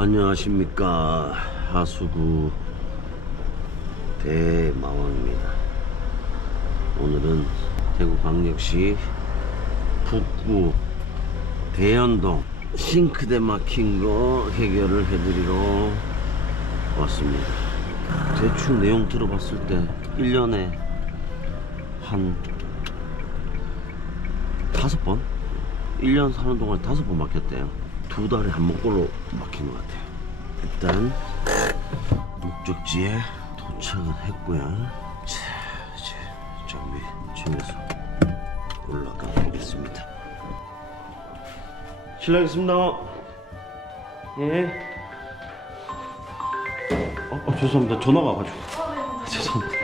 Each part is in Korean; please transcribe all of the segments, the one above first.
안녕하십니까 하수구 대마왕입니다. 오늘은 대구광역시 북구 대연동 싱크대 막힌 거 해결을 해드리러 왔습니다. 대충 내용 들어봤을 때 1년에 한 다섯 번? 1년 사는 동안 다섯 번 막혔대요. 두 달에 한 번꼴로 막힌 것 같아요. 일단 목적지에 도착은 했고요. 자, 이제 장비 짐에서 올라가 보겠습니다. 실례하겠습니다. 예. 어, 어, 죄송합니다. 전화가 와가지고. 죄송합니다.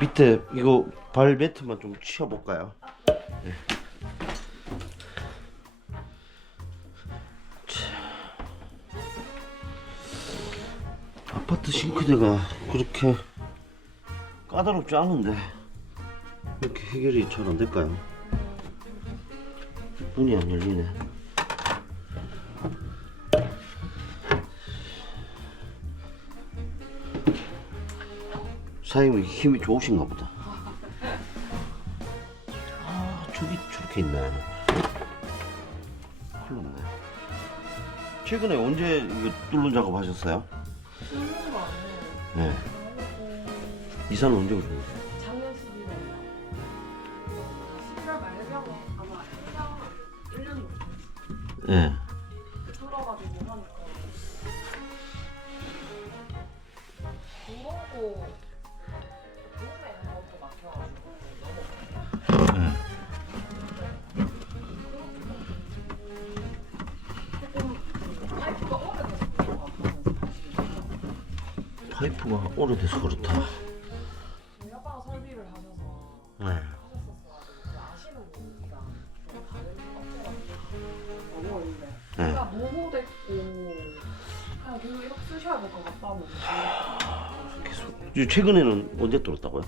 밑에 이거 발 매트만 좀 치워볼까요? 네. 아파트 싱크대가 그렇게 까다롭지 않은데 이렇게 해결이 잘 안 될까요? 문이 안 열리네. 사장님이 힘이 좋으신가 보다. 아, 저기 저렇게 있네. 큰일 났네. 최근에 언제 이거 뚫는 작업 하셨어요? 네. 이사는 언제 오셨어요? 작년 11월이요. 11월 말경에 아마 1년 1년 네. 파이프가 오래돼서 그렇다. 아빠가 설비를 하셔서 네. 하셨었어가지고 아시는 분이랑 좀 다른 업체가 너무 어린데 네. 제가 노후됐고 그냥 계속 이렇게 쓰셔야 될 것 같다는 느낌이 계속. 이제 최근에는 언제 뚫었다고요?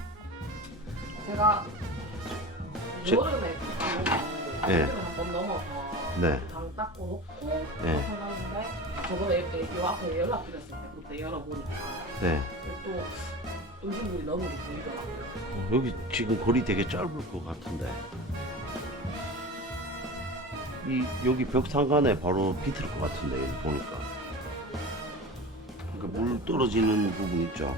제가 제- 여름에 네. 한번 넘어서 네. 방 닦고 놓고 네. 살았는데 저번에 이 앞에 연락드렸을 때 그때 열어보니까 네. 또 음식물이 너무 보이더라고요. 어, 여기 지금 거리 되게 짧을 것 같은데. 이 여기 벽 상간에 바로 비틀 것 같은데 여기 보니까. 그러니까 물 떨어지는 부분 있죠.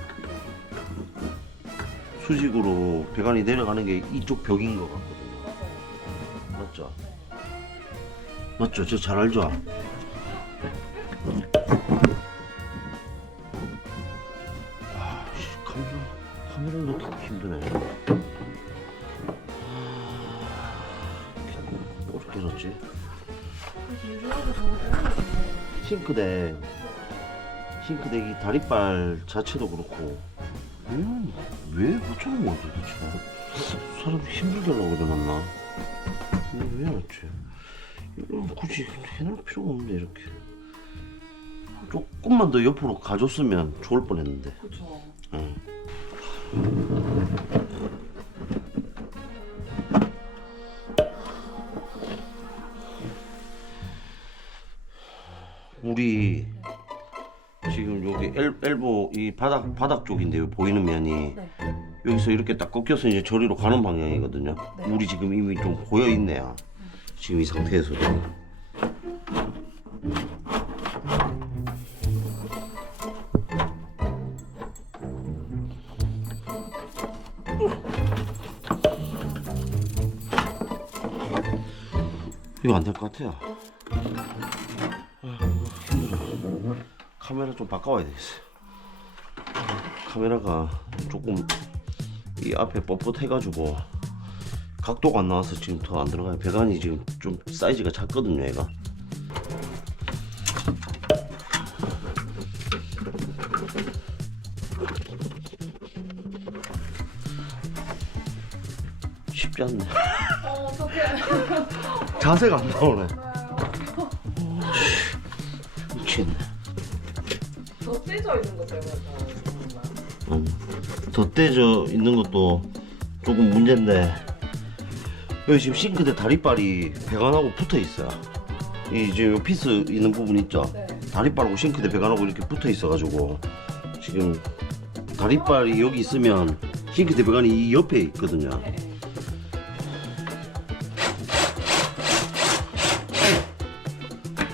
수직으로 배관이 내려가는 게 이쪽 벽인 것 같거든요. 맞죠? 맞죠? 저 잘 알죠? 싱크대, 싱크대 이 다리발 자체도 그렇고, 음, 왜 붙여놓은 거야 도대체? 사람 힘들게 하려고 그러놨나? 이거 왜 해놨지? 이거 굳이 해놓을 필요가 없는데, 이렇게. 조금만 더 옆으로 가줬으면 좋을 뻔했는데. 그쵸. 응. 우리 지금 여기 엘, 엘보 이 바닥 바닥 쪽인데요 보이는 면이 네. 여기서 이렇게 딱 꺾여서 이제 저리로 가는 방향이거든요. 네. 우리 지금 이미 좀 고여 있네요. 지금 이 상태에서도. 이거 안 될 것 같아요. 카메라 좀 바꿔와야 되겠어요. 카메라가 조금 이 앞에 뻣뻣해가지고 각도가 안 나와서 지금 더 안 들어가요. 배관이 지금 좀 사이즈가 작거든요, 얘가. 쉽지 않네. 어, 어떡해. 자세가 안 나오네. 미치겠네. 있는 그런가요? 음, 덧대져 있는 것도 조금 문제인데 여기 지금 싱크대 다리발이 배관하고 붙어 있어요. 이 지금 요 피스 있는 부분 있죠? 네. 다리빨하고 싱크대 배관하고 이렇게 붙어 있어가지고 지금 다리빨이 여기 있으면 싱크대 배관이 이 옆에 있거든요. 네.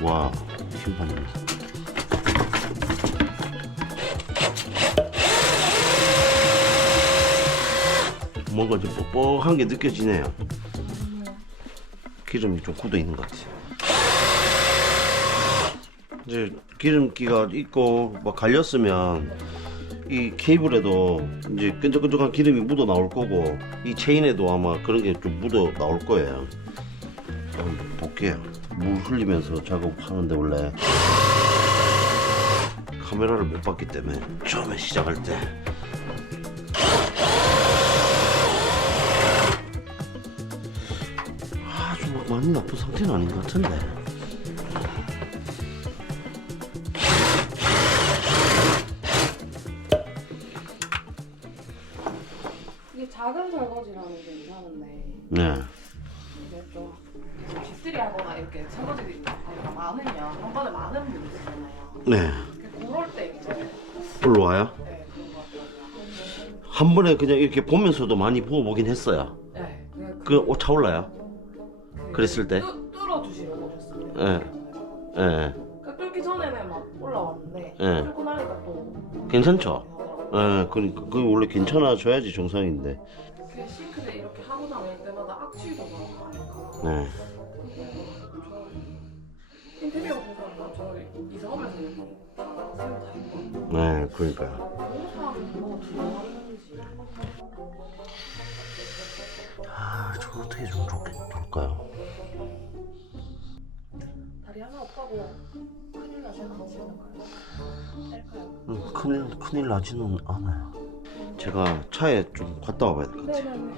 와 힘받네. 뭔가 좀 뻑뻑한 게 느껴지네요. 기름이 좀 굳어 있는 것 같아요. 이제 기름기가 있고 막 갈렸으면 이 케이블에도 이제 끈적끈적한 기름이 묻어 나올 거고 이 체인에도 아마 그런 게 좀 묻어 나올 거예요. 한번 볼게요. 물 흘리면서 작업하는데 원래 카메라를 못 봤기 때문에 처음에 시작할 때 많이 나쁜 상태는 아닌 것 같은데 이게 작은 설거지라는 게 이상한데 네 이게 좀 집들이 하거나 이렇게 설거지 가 많으면 한 번에 많은 분이 있잖아요. 네. 그럴 때 이제 올라와요? 네 그런 거 같아요. 한 번에 그냥 이렇게 보면서도 많이 부어보긴 했어요 네. 그, 그옷 차올라요? 그 그랬을 때? 뚫- 뚫어주시려고 오셨어요. 네. 예그 뚫기 전에는 막 올라왔는데 네. 뚫고 나니까 또 괜찮죠? 예 그러니까 그게 원래 괜찮아져야지 정상인데 그 싱크대 이렇게 하고 나면 때마다 악취도 나고 하니까 네. 저 인테리어 저 이사 했고 네 그러니까요 뭐 들어가는지 아 저거 어떻게 좀 좋, 좋을까요? 큰일, 큰일 나지는 않아요. 제가 차에 좀 갔다 와봐야 될 것 같아요. 네네네.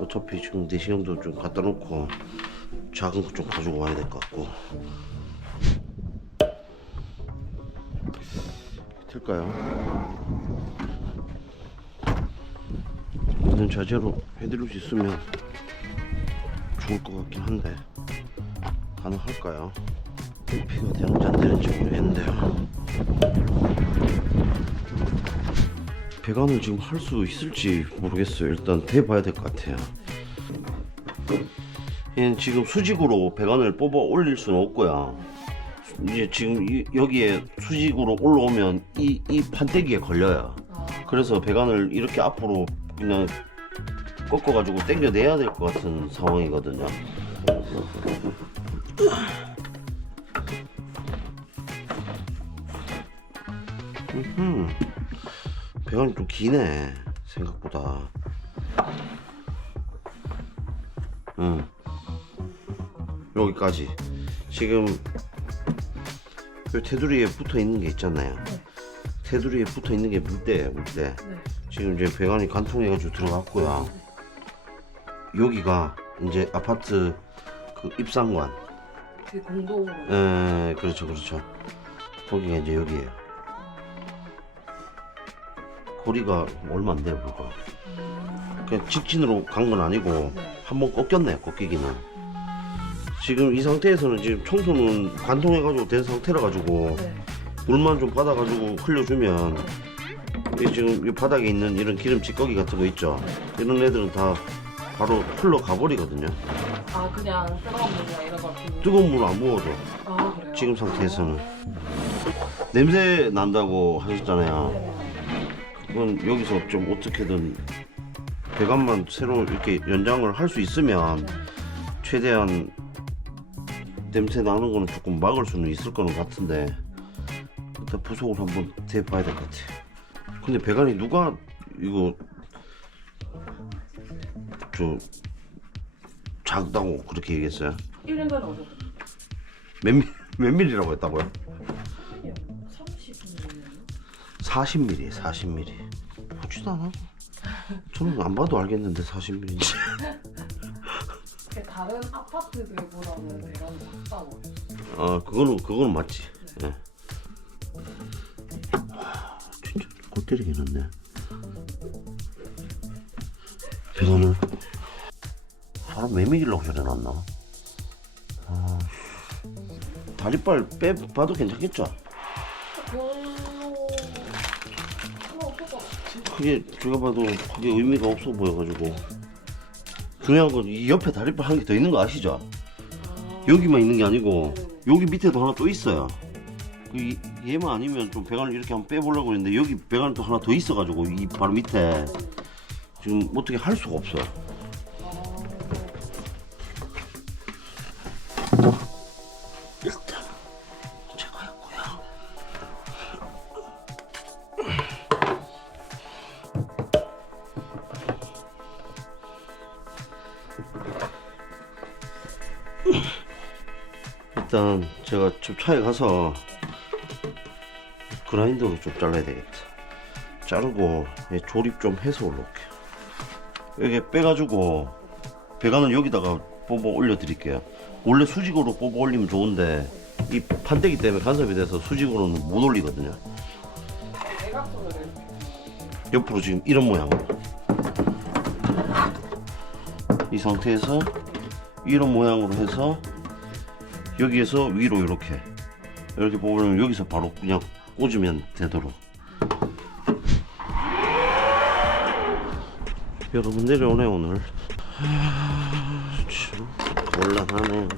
어차피 지금 내시경도 좀 갖다 놓고 작은 거 좀 가지고 와야 될 것 같고. 될까요? 있는 자재로 해드릴 수 있으면 좋을 것 같긴 한데 가능할까요? LP가 되는지 안 되는지 모르겠는데요 배관을 지금 할 수 있을지 모르겠어요. 일단 대봐야 될 것 같아요. 얘는 지금 수직으로 배관을 뽑아 올릴 수는 없고요. 이제 지금 이- 여기에 수직으로 올라오면 이, 이 판때기에 걸려요. 아, 그래서 배관을 이렇게 앞으로 그냥 꺾어가지고 당겨내야 될 것 같은 상황이거든요. 배관이 좀 기네 생각보다. 응. 여기까지. 지금 그 테두리에 붙어 있는 게 있잖아요. 네. 테두리에 붙어 있는 게 물대예요, 물대. 네. 지금 이제 배관이 관통해가지고 들어갔고요. 여기가 이제 아파트 그 입상관. 그 공동으로 에, 그렇죠, 그렇죠. 거기가 이제 여기에요. 고리가 얼마 안 돼요, 그거. 음, 그냥 직진으로 간 건 아니고 네. 한번 꺾였네요, 꺾이기는. 지금 이 상태에서는 지금 청소는 관통해가지고 된 상태라 가지고 네. 물만 좀 받아가지고 흘려주면 이 지금 이 바닥에 있는 이런 기름 찌꺼기 같은 거 있죠. 이런 애들은 다 바로 흘러가 버리거든요. 아 그냥 뜨거운 물이나 이런 걸 부으면- 뜨거운 물 안 부어도 아 그래요? 지금 상태에서는 냄새 난다고 하셨잖아요. 네. 그건 여기서 좀 어떻게든 배관만 새로 이렇게 연장을 할 수 있으면 네. 최대한 냄새 나는 거는 조금 막을 수는 있을 거는 같은데 일단 부속을 한번 대봐야 될 것 같아요. 근데 배관이 누가 이거 저 작다고 그렇게 얘기했어요? 1년 전에 오셨거든요. 몇, 미, 몇 밀리라고 했다고요? 30mm 40mm, 40mm. 보지도 않아. 저는 안 봐도 알겠는데 40mm인지. 다른 아파트들보다는 배관이 작다고 아, 그거는 그거는 맞지. 예. 와, 진짜 골 때리긴 했네. 배관을 사람 왜 믿으려고 해놨나? 아, 다리빨 빼 봐도 괜찮겠죠? 별로 크게 제가 봐도 크게 의미가 없어 보여가지고 중요한 건 이 옆에 다리빨 한개 더 있는 거 아시죠? 여기만 있는 게 아니고 여기 밑에도 하나 또 있어요. 그 이- 얘만 아니면 좀 배관을 이렇게 한번 빼보려고 했는데 여기 배관이 또 하나 더 있어가지고 이 바로 밑에 지금 어떻게 할 수가 없어요. 일단 제가 좀 차에 가서 그라인더로 좀 잘라야 되겠다. 자르고 예, 조립 좀 해서 올라올게요. 여기 빼가지고 배관을 여기다가 뽑아 올려 드릴게요. 원래 수직으로 뽑아 올리면 좋은데 이 판때기 때문에 간섭이 돼서 수직으로는 못 올리거든요. 옆으로 지금 이런 모양으로 이 상태에서 이런 모양으로 해서 여기에서 위로 이렇게 이렇게 뽑으면 여기서 바로 그냥 꽂으면 되도록. 여러분 내려오네 오늘 하, 참 곤란하네 뭐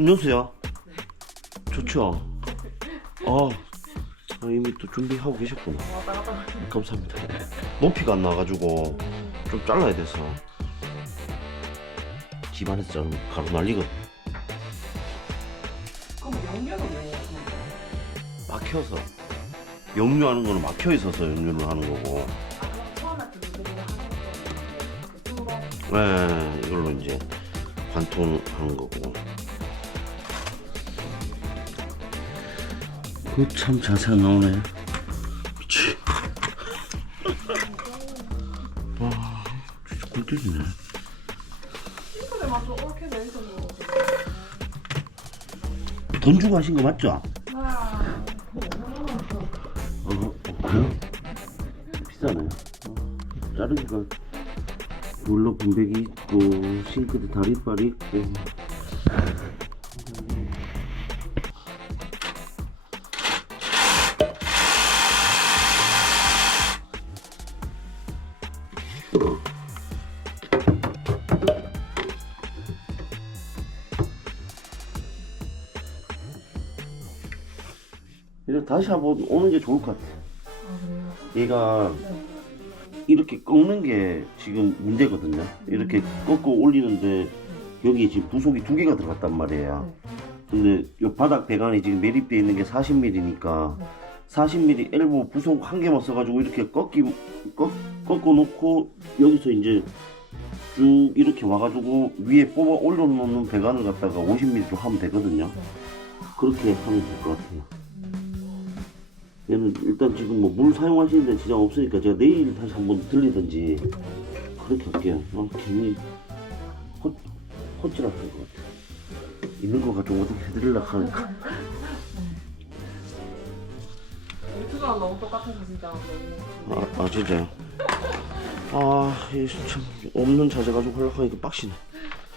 음료수요? 좋죠. 아, 아, 이미 또 준비하고 계셨구나. 왔다 갔다 하고. 감사합니다. 높이가 안 나가지고 좀 잘라야 돼서 집안에서 자르면 가루 날리거든. 그럼 연결은 왜 하는 막혀서 역류하는 거는 막혀 있어서 역류를 하는 거고. 아 그럼 처음에 그 누구를 하는 거그 뚫어 네, 이걸로 이제 관통하는 거고. 그참 자세히 나오네. 미치. 와, 진짜 뭐돈 주고 하신 거 맞죠? 아, 어, 어 그래요? 비싸네. 어, 자르기가 물로 분백이 있고 싱크대 다리빨이 있고. 다시 한번 오는 게 좋을 것 같아. 아? 얘가 네. 이렇게 꺾는 게 지금 문제거든요. 이렇게 꺾고 올리는데 여기 지금 부속이 두 개가 들어갔단 말이에요. 근데 이 바닥 배관이 지금 매립되어 있는 게 40mm니까 40mm 엘보 부속 한 개만 써가지고 이렇게 꺾기 꺾, 꺾어 놓고 여기서 이제 쭉 이렇게 와가지고 위에 뽑아 올려놓는 배관을 갖다가 50mm로 하면 되거든요. 그렇게 하면 될 것 같아요. 얘는 일단 지금 뭐 물 사용하시는 데 지장 없으니까 제가 내일 다시 한번 들리든지 그렇게 할게요. 아, 괜히 헛, 헛질할 것 같아. 있는 거 가지고 어떻게 해드리려고 하니까. 유튜브랑 너무 똑같아서 진짜 너무 아, 아 진짜요? 아, 이참 없는 자재 가지고 하려고 하니까 빡시네.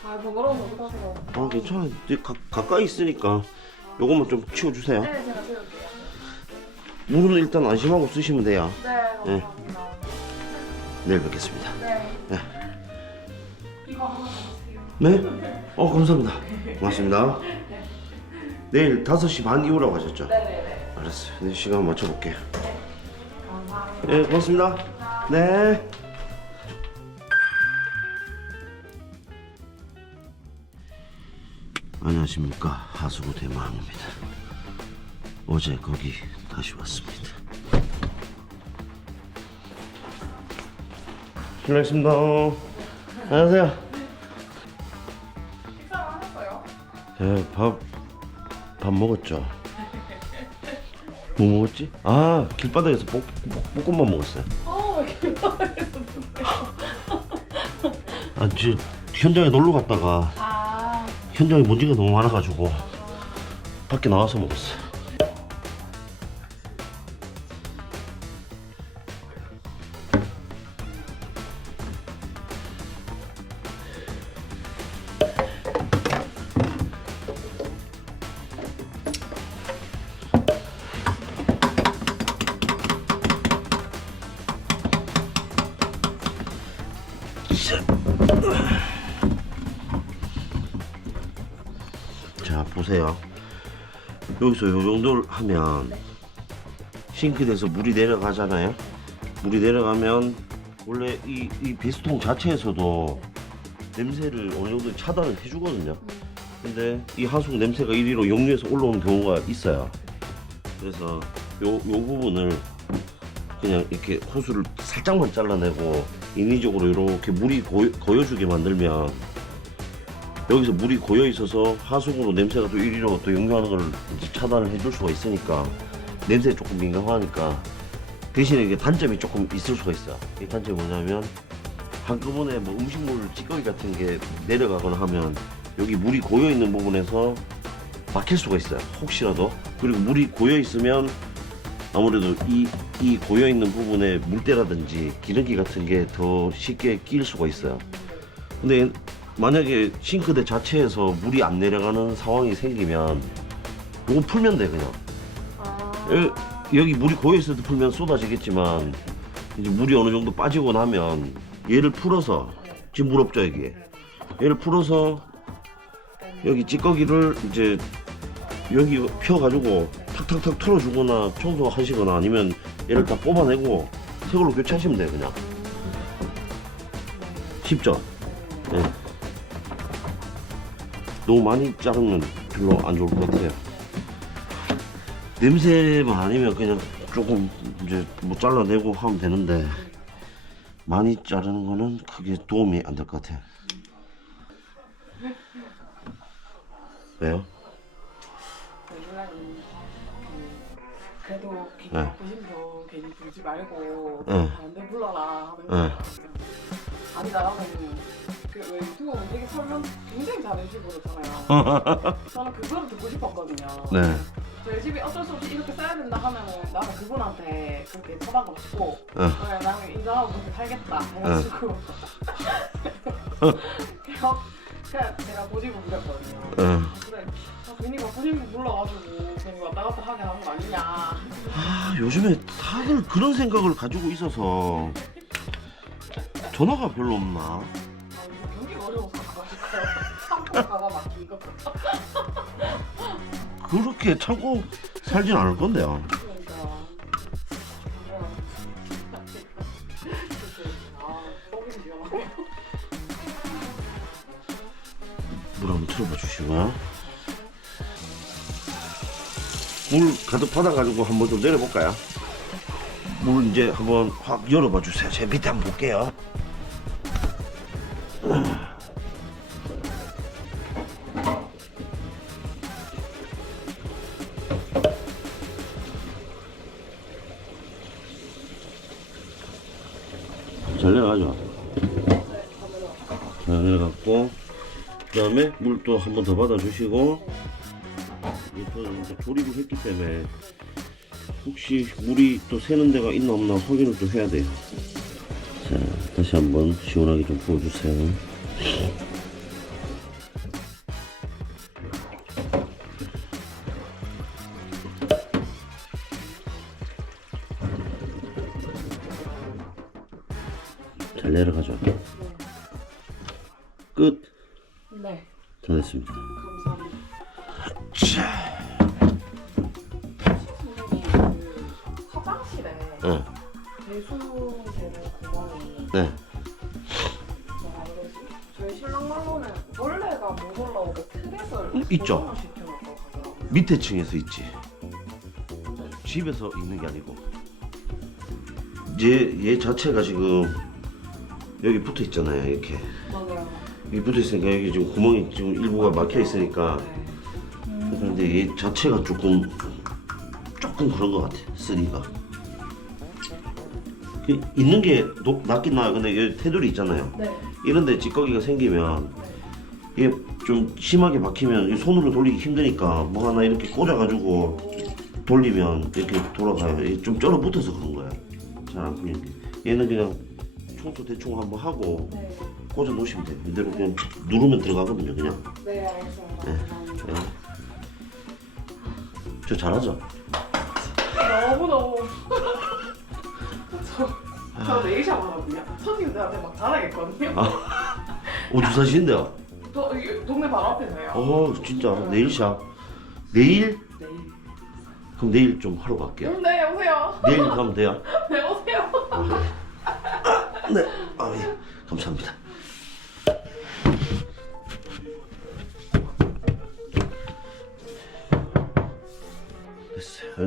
아 번거로운 거 못하세요 아, 괜찮아. 가, 가까이 있으니까 요것만 좀 치워주세요. 네 제가 들을게요 물은 일단 안심하고 쓰시면 돼요. 네 감사합니다 내일 뵙겠습니다. 네, 네. 이거 하나 주세요 네? 어, 감사합니다. 고맙습니다. 내일 5시 반 이후라고 하셨죠? 네네네 알았어요. 네, 시간 맞춰볼게요. 감사합니다 네, 고맙습니다. 네. 안녕하십니까. 하수구 대마항입니다. 어제 거기 다시 왔습니다. 실례했습니다. 안녕하세요. 식사를 하셨어요? 네, 밥, 밥 먹었죠. 뭐 먹었지? 아, 길바닥에서 볶, 볶, 볶음밥 먹었어요. 이렇게 아, 저 현장에 놀러 갔다가 아, 현장에 먼지가 너무 많아가지고 밖에 나와서 먹었어. 자 여기서 요. 정도를 하면 싱크대에서 물이 내려가잖아요. 물이 내려가면 원래 이, 이 배수통 자체에서도 냄새를 어느 정도 차단을 해주거든요. 근데 이 하수구 냄새가 이리로 역류해서 올라오는 경우가 있어요. 그래서 요, 요 부분을 그냥 이렇게 호수를 살짝만 잘라내고 인위적으로 이렇게 물이 고여, 고여주게 만들면 여기서 물이 고여 있어서 하수구로 냄새가 또 이리로 또 역류하는 걸 차단을 해줄 수가 있으니까 냄새에 조금 민감하니까 대신에 이게 단점이 조금 있을 수가 있어요. 이 단점이 뭐냐면 한꺼번에 뭐 음식물 찌꺼기 같은 게 내려가거나 하면 여기 물이 고여 있는 부분에서 막힐 수가 있어요. 혹시라도 그리고 물이 고여 있으면 아무래도 이, 이 고여 있는 부분에 물때라든지 기름기 같은 게 더 쉽게 끼일 수가 있어요. 근데 만약에 싱크대 자체에서 물이 안 내려가는 상황이 생기면 이거 풀면 돼 그냥. 아, 여- 여기 물이 고여 있을 때 풀면 쏟아지겠지만 이제 물이 어느 정도 빠지고 나면 얘를 풀어서 지금 물 없죠 여기에. 얘를 풀어서 여기 찌꺼기를 이제 여기 펴가지고 탁탁탁 털어주거나 청소하시거나 아니면 얘를 다 뽑아내고 새 걸로 교체하시면 돼요 그냥. 쉽죠? 네. 너무 많이 자르면 별로 안 좋을 것 같아요. 냄새만 아니면 그냥 조금 이제 뭐 잘라내고 하면 되는데 많이 자르는 거는 크게 도움이 안 될 것 같아요. 왜요? 그, 그래도 괜히 네. 부심도 괜히 불지 말고 네. 반대 불러라 하는 네. 거 아니 나는 그왜 유튜브 보면 되게 설명 굉장히 잘해 주고 그러잖아요 저는 그거를 듣고 싶었거든요 네. 저희 집이 어쩔 수 없이 이렇게 써야 된다 하면 나는 그분한테 그렇게 처방을 받고 네. 그래 나는 인정하고 그렇게 살겠다 해가지고 그냥 그냥 내가 고집을 부렸거든요 네. 그래 아, 괜히 막 부심 불러가지고 괜히 왔다 갔다 하게 하는 거 아니냐 아, 요즘에 다들 그런 생각을 가지고 있어서 전화가 별로 없나? 그렇게 참고 살진 않을 건데요. 물 한번 틀어봐 주시고요. 물 가득 받아가지고 한번 좀 내려볼까요? 물 이제 한번 확 열어봐 주세요. 제 밑에 한번 볼게요. 다음에 물또한번 더 받아주시고 이제 조립을 했기 때문에 혹시 물이 또 새는 데가 있나 없나 확인을 좀 해야 돼요. 자 다시 한번 시원하게 좀 부어주세요. 잘 내려가죠? 끝 네 다 됐습니다 감사합니다 자, 선생님 그 화장실에 네, 배수되는 구멍이 네. 뭐라 그러지? 저희 신랑 말로는 벌레가 못 트랩을 음, 있죠. 시켜놓고 가더라고요. 밑에 층에서 있지. 집에서 있는 게 아니고. 얘, 얘 자체가 지금 여기 붙어 있잖아요. 이렇게. 여기 붙어 있으니까 여기 지금 구멍이 지금 일부가 막혀 있으니까. 네. 근데 얘 자체가 조금, 조금 그런 것 같아. 쓰리가. 그 있는 게 노- 낫긴 나요. 근데 여기 테두리 있잖아요. 네. 이런데 찌꺼기가 생기면 이게 좀 심하게 막히면 이 손으로 돌리기 힘드니까 뭐 하나 이렇게 꽂아가지고 돌리면 이렇게 돌아가요. 이게 좀 쩔어 붙어서 그런 거야. 잘 안 풀리는 게. 얘는 그냥 청소 대충 한번 하고 네. 꽂아 놓으시면 돼요. 이대로 그냥 누르면 들어가거든요. 그냥. 네, 알겠습니다. 네. 감사합니다. 네. 저 잘하죠? 너무너무. 저, 저 네일샵 하거든요. 손님들한테 막 자랑했거든요. 어디 사시는데요? 저 여기 동네 바로 앞에서요. 어 진짜 네일샵. 내일? 네일. 그럼 내일 좀 하러 갈게요. 음, 네, 오세요. 내일 가면 돼요? 네, 오세요. 네. 아 예. 감사합니다.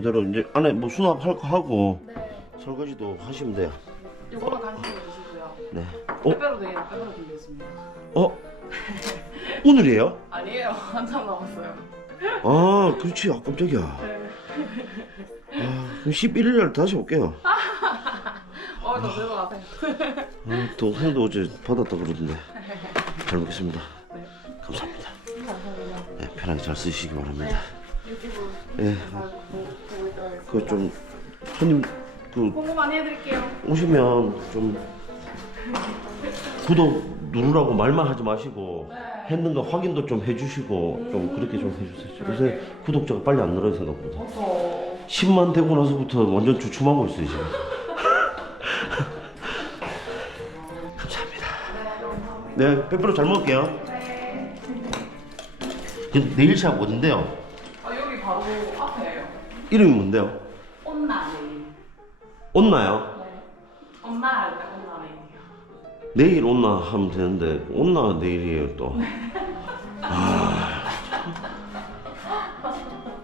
이대로 이제 안에 뭐 수납할 거 하고 네. 설거지도 하시면 돼요. 이거만 간식해 주시고요. 네. 어? 빼빼로 내일 빼빼로 준비했습니다. 어? 오늘이에요? 아니에요. 한참 남았어요. 아, 그렇지. 아, 깜짝이야. 네. 아, 그럼 11일 날 다시 올게요. 어, 저 들고 가세요. 아, 동생도 어제 받았다 그러던데. 잘 먹겠습니다. 네. 감사합니다. 감사합니다. 네, 편하게 잘 쓰시기 바랍니다. 유튜브 예, 있어 요. 그좀 손님 그 홍보 많이 해드릴게요. 오시면 좀 구독 누르라고 말만 하지 마시고 했는 거 확인도 좀 해주시고 좀 그렇게 좀 해주세요. 요새 구독자가 빨리 안 늘어요 생각보다. 어서. 10만 되고 나서부터 완전 주춤하고 있어요 지금. 감사합니다. 네, 감사합니다. 네, 빼빼로 잘 먹을게요. 네. 그 네일샵 어딘데요? 이름이 뭔데요? 온나 내일. 온나요? 네. 엄마 온나. 내일 온나 하면 되는데 온나 내일이에요 또. 아,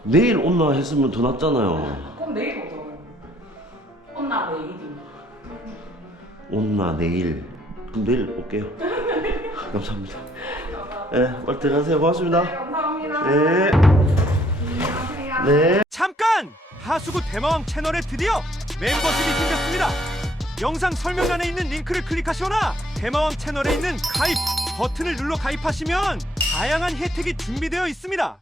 내일 온나 했으면 더 낫잖아요. 그럼 내일 오죠. 온나 내일이. 온나 내일. 그럼 내일 올게요. 감사합니다. 네, 빨리 들어가세요. 고맙습니다. 네, 감사합니다. 네. 안녕하세요. 네. 잠깐! 하수구 대마왕 채널에 드디어 멤버십이 생겼습니다. 영상 설명란에 있는 링크를 클릭하시거나 대마왕 채널에 있는 가입 버튼을 눌러 가입하시면 다양한 혜택이 준비되어 있습니다.